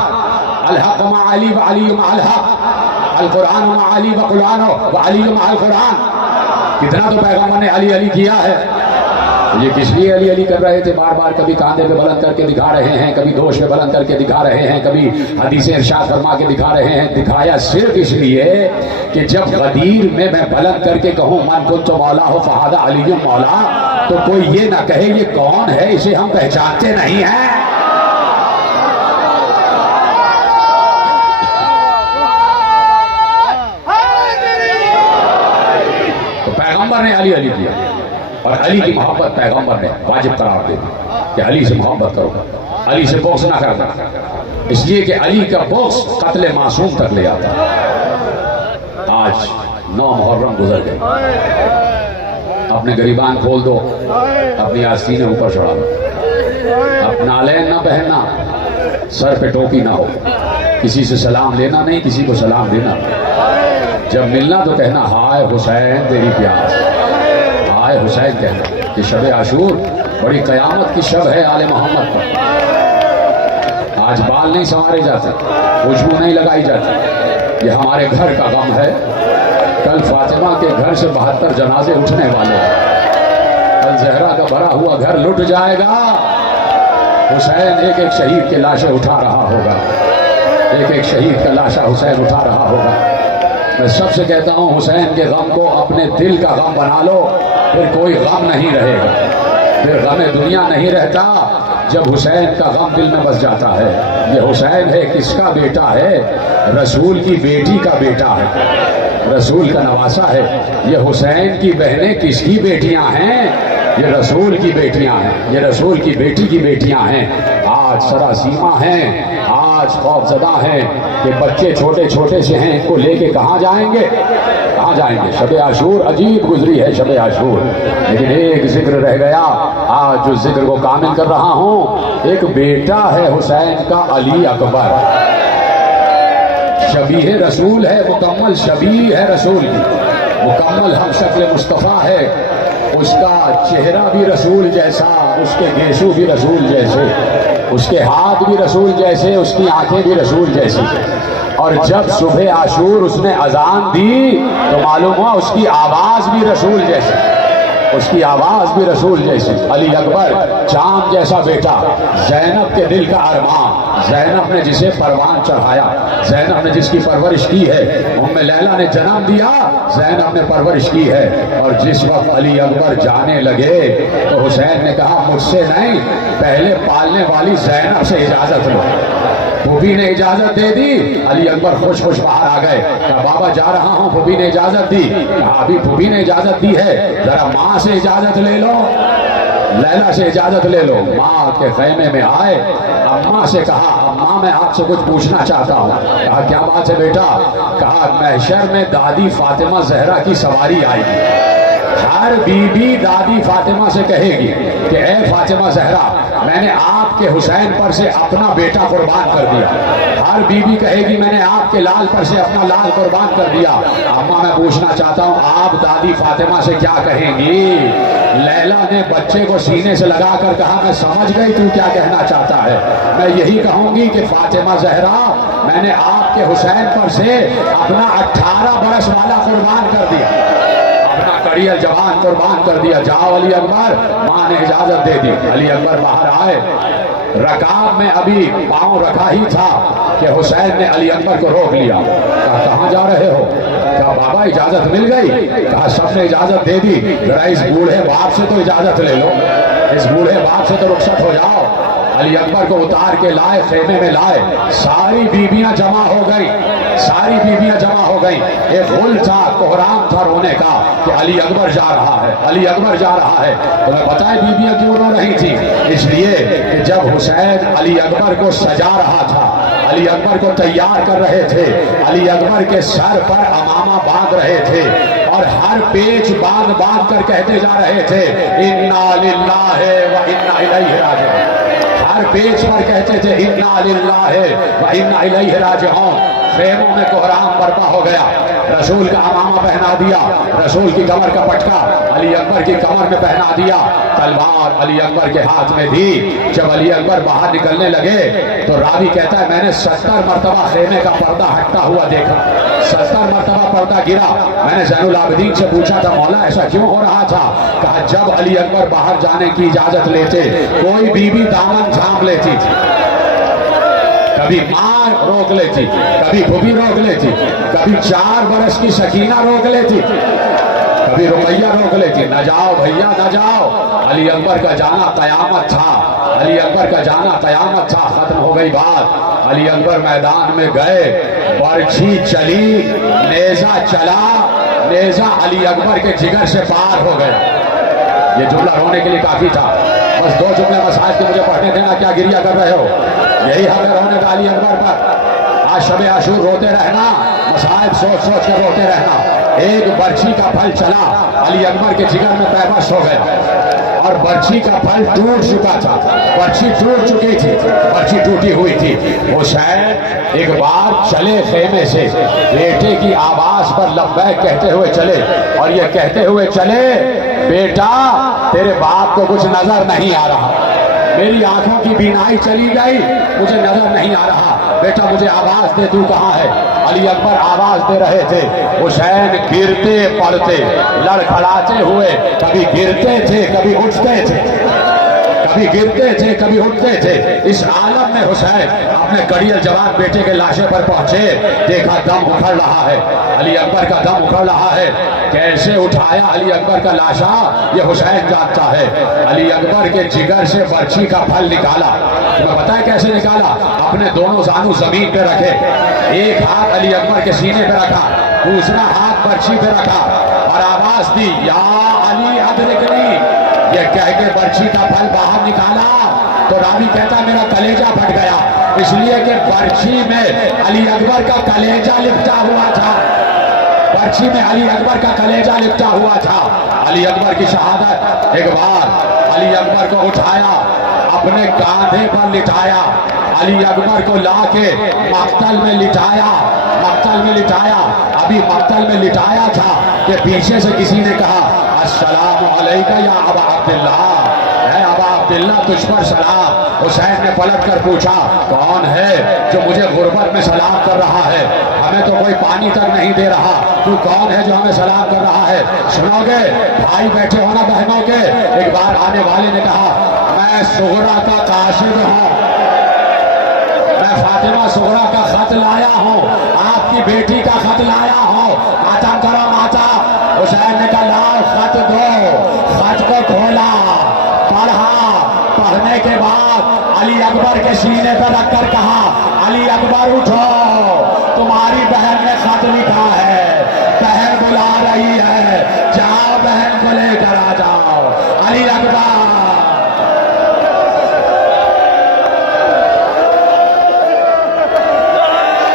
الحق مع علی وعلی مع الحق، القرآن مع علی وقرآن وعلی مع القرآن۔ کتنا تو پیغمبر نے علی علی کیا ہے۔ یہ کس لیے علی علی کر رہے تھے؟ بار بار کبھی کاندھے پہ بلند کر کے دکھا رہے ہیں، کبھی دوش پہ بلند کر کے دکھا رہے ہیں، کبھی حدیث ارشاد فرما کے دکھا رہے ہیں۔ دکھایا صرف اس لیے کہ جب غدیر میں بلند کر کے کہوں من کنت مولا ہو فہذا علی مولا، تو کوئی یہ نہ کہے یہ کون ہے، اسے ہم پہچانتے نہیں ہیں۔ تو پیغمبر نے علی علی کیا اور علی کی محبت پیغمبر نے واجب قرار دے دی کہ علی سے محبت کرو، علی سے بغض نہ کرنا، اس لیے کہ علی کا بغض قتل معصوم تک لے آتا۔ آج 9 محرم گزر گئے، اپنے گریبان کھول دو، اپنی آستینیں اوپر چڑھا دو، اپنا نالین نہ پہننا، سر پہ ٹوپی نہ ہو، کسی سے سلام لینا نہیں، کسی کو سلام دینا نہیں، جب ملنا تو کہنا ہائے حسین تیری پیاس، ہائے حسین کہنا۔ کہ شب عاشور بڑی قیامت کی شب ہے آل محمد پر۔ آج بال نہیں سنوارے جاتے، خوشبو نہیں لگائی جاتی، یہ ہمارے گھر کا غم ہے۔ کل فاطمہ کے گھر سے 72 جنازے اٹھنے والے ہیں، کل زہرا کا بھرا ہوا گھر لٹ جائے گا۔ حسین ایک ایک شہید کے لاشیں اٹھا رہا ہوگا، ایک ایک شہید کا لاشا حسین اٹھا رہا ہوگا۔ میں سب سے کہتا ہوں حسین کے غم کو اپنے دل کا غم بنا لو، پھر کوئی غم نہیں رہے گا، پھر غم دنیا نہیں رہتا جب حسین کا غم دل میں بس جاتا ہے۔ یہ حسین ہے کس کا بیٹا ہے؟ رسول کی بیٹی کا بیٹا ہے، رسول کا نواسا ہے۔ یہ حسین کی بہنیں کس کی بیٹیاں ہیں؟ یہ رسول کی بیٹیاں ہیں، یہ رسول کی بیٹی کی بیٹیاں ہیں۔ آج سراسیمہ ہیں، آج خوف زدہ ہیں کہ بچے چھوٹے چھوٹے سے ہیں، ان کو لے کے کہاں جائیں گے، کہاں جائیں گے؟ شب عاشور عجیب گزری ہے شب عاشور، لیکن ایک ذکر رہ گیا، آج جو ذکر کو کامل کر رہا ہوں۔ ایک بیٹا ہے حسین کا علی اکبر، شبیہ رسول ہے، مکمل شبیہ ہے رسول کی، مکمل ہم شکل مصطفیٰ ہے، اس کا چہرہ بھی رسول جیسا، اس کے گیسو بھی رسول جیسے، اس کے ہاتھ بھی رسول جیسے، اس کی آنکھیں بھی رسول جیسی۔ اور جب صبح عاشور اس نے اذان دی تو معلوم ہوا اس کی آواز بھی رسول جیسی، اس کی آواز بھی رسول جیسی۔ علی اکبر چاند جیسا بیٹا، زینب کے دل کا ارمان، زینب نے جسے پروان چڑھایا، زینب نے جس کی پرورش کی ہے، ام لیلہ نے جنم دیا، زینب نے پرورش کی ہے۔ اور جس وقت علی اکبر جانے لگے تو حسین نے کہا مجھ سے نہیں، پہلے پالنے والی زینب سے اجازت لو۔ پھوپھی نے اجازت دے دی، علی اکبر خوش خوش باہر آ گئے، کہا بابا جا رہا ہوں، پھوپھی نے اجازت دی، کہا ابھی پھوپھی نے اجازت دی ہے، ذرا ماں سے اجازت لے لو۔ لیلا سے اجازت لے لو. ماں کے خیمے میں آئے, اماں سے کہا اماں میں آپ سے کچھ پوچھنا چاہتا ہوں. کہا کیا بات ہے بیٹا؟ کہا محشر میں دادی فاطمہ زہرا کی سواری آئے گی. ہر بی بی دادی فاطمہ سے کہے گی کہ اے فاطمہ زہرا میں نے آپ کے حسین پر سے اپنا بیٹا قربان کر دیا. ہر بی بی کہے گی میں نے آپ کے لال پر سے اپنا لال قربان کر دیا. اماں میں پوچھنا چاہتا ہوں آپ دادی فاطمہ سے کیا کہیں گی؟ لیلا نے بچے کو سینے سے لگا کر کہا میں سمجھ گئی تو کیا کہنا چاہتا ہے. میں یہی کہوں گی کہ فاطمہ زہرا میں نے آپ کے حسین پر سے اپنا 18 برس والا قربان کر دیا, اپنا کڑیل جوان قربان کر دیا. جاؤ علی اکبر. ماں نے اجازت دے دی. علی اکبر باہر آئے. رکاب میں ابھی پاؤں رکھا ہی تھا کہ حسین نے علی اکبر کو روک لیا. کہا کہاں جا رہے ہو؟ کہا بابا اجازت مل گئی. کہا سب نے اجازت دے دی, ذرا اس بوڑھے باپ سے تو اجازت لے لو, اس بوڑھے باپ سے تو رخصت ہو جاؤ. علی اکبر کو اتار کے لائے, خیمے میں لائے. ساری بیویاں جمع ہو گئی, ساری بیویاں جمع ہو گئی. ایک غل تھا, کوہرام تھا رونے کا کہ علی اکبر جا رہا ہے, علی اکبر جا رہا ہے. تمہیں پتہ ہے بیویاں کیوں رو رہی تھی؟ اس لیے کہ جب حسین علی اکبر کو سجا رہا تھا, علی اکبر کو تیار کر رہے تھے, علی اکبر کے سر پر امامہ باندھ رہے تھے اور ہر پیچ باندھ باندھ کر کہتے جا رہے تھے انا للہ و انا الیہ راجعون. ہر پیچ پر کہتے تھے انا للہ و انا الیہ راجعون. خیموں میں کوہرام برپا ہو گیا. رسول کا امامہ پہنا دیا, رسول کی کمر کا پٹکا علی اکبر کی کمر میں پہنا دیا, تلوار علی اکبر کے ہاتھ میں دی. جب علی اکبر باہر نکلنے لگے تو راوی کہتا ہے میں نے 70 مرتبہ خیمے کا پردہ ہٹتا ہوا دیکھا, 70 مرتبہ پردہ گرا. میں نے زین العابدین سے پوچھا تھا مولا ایسا کیوں ہو رہا تھا؟ کہا جب علی اکبر باہر جانے کی اجازت لیتے کوئی بیوی دامن تھام لیتی تھی, کبھی ماں روک لیتی, کبھی بھوبی روک لیتی, کبھی 4 برس کی سکینہ روک لیتی, کبھی رقیہ روک لیتی. نہ جاؤ بھیا نہ جاؤ. علی اکبر کا جانا قیامت تھا, علی اکبر کا جانا قیامت تھا. ختم ہو گئی بات. علی اکبر میدان میں گئے, برچھی چلی, نیزہ چلا, نیزہ علی اکبر کے جگر سے پار ہو گیا. یہ جملہ رونے کے لیے کافی تھا. بس 2 جملے مساج کے مجھے پڑھنے دینا. کیا گریہ کر رہے ہو؟ یہی حق ہے رونے کا علی اکبر پر. آج شب عاشور روتے رہنا, مصائب سوچ سوچ کر روتے رہنا. ایک برچھی کا پھل چلا, علی اکبر کے جگر میں پیوست ہو گیا اور برچھی کا پھل ٹوٹ چکا تھا. برچھی ٹوٹ چکی تھی, برچھی ٹوٹی ہوئی تھی. حسین ایک بار چلے خیمے سے, بیٹے کی آواز پر لبیک کہتے ہوئے چلے اور یہ کہتے ہوئے چلے بیٹا تیرے باپ کو کچھ نظر نہیں آ رہا, میری آنکھوں کی بینائی چلی گئی, مجھے نظر نہیں آ رہا, بیٹا مجھے آواز دے تو کہاں ہے؟ علی اکبر آواز دے رہے تھے. حسین گرتے پڑتے لڑکھڑاتے ہوئے کبھی گرتے تھے کبھی اٹھتے تھے, کبھی گرتے تھے کبھی اٹھتے تھے. اس عالم میں حسین اپنے کڑیل جوان بیٹے کے لاشے پر پہنچے, دیکھا دم اکھڑ رہا ہے, علی اکبر کا دم اکھڑ رہا ہے. کیسے اٹھایا علی اکبر کا لاشا یہ حسین جانتا ہے. علی اکبر کے جگر سے برچھی کا پھل نکالا. تمہیں پتا ہے کیسے نکالا؟ اپنے دونوں زانو زمین پہ رکھے, ایک ہاتھ علی اکبر کے سینے پہ رکھا, دوسرا ہاتھ برچھی پہ رکھا اور آواز دی یا علی ادرکنی. یہ کہہ کے برچھی کا پھل باہر نکالا تو راوی کہتا میرا کلیجہ پھٹ گیا, اس لیے کہ برچھی میں علی اکبر کا کلیجہ لپٹا ہوا تھا, برچھی میں علی اکبر کا کلیجہ لپٹا ہوا تھا. علی اکبر کی شہادت. ایک بار علی اکبر کو اٹھایا, اپنے کاندھے پر لٹایا, علی اکبر کو لا کے مقتل میں لٹایا, مقتل میں لٹایا. ابھی مقتل میں لٹایا تھا کہ پیچھے سے کسی نے کہا السلام علیکم یا ابا عبداللہ, اے ابا عبداللہ تجھ پر سلام. حسین نے پلٹ کر پوچھا کون ہے جو مجھے غربت میں سلام کر رہا ہے؟ ہمیں تو کوئی پانی تک نہیں دے رہا, تو کون ہے جو ہمیں سلام کر رہا ہے؟ سنو گے بھائی بیٹھے ہونا بہنوں کے. ایک بار آنے والے نے کہا میں صغرا کا قاصد ہوں, میں فاطمہ صغرا کا خط لایا ہوں, آپ کی بیٹی کا خط لایا ہوں, ماتم کرو ماتم. حسین نے کہا لاؤ خط دو. خط کو کھولا, پڑھا, پڑھنے کے بعد علی اکبر کے سینے پر رکھ کر کہا علی اکبر اٹھو, تمہاری بہن نے خط لکھا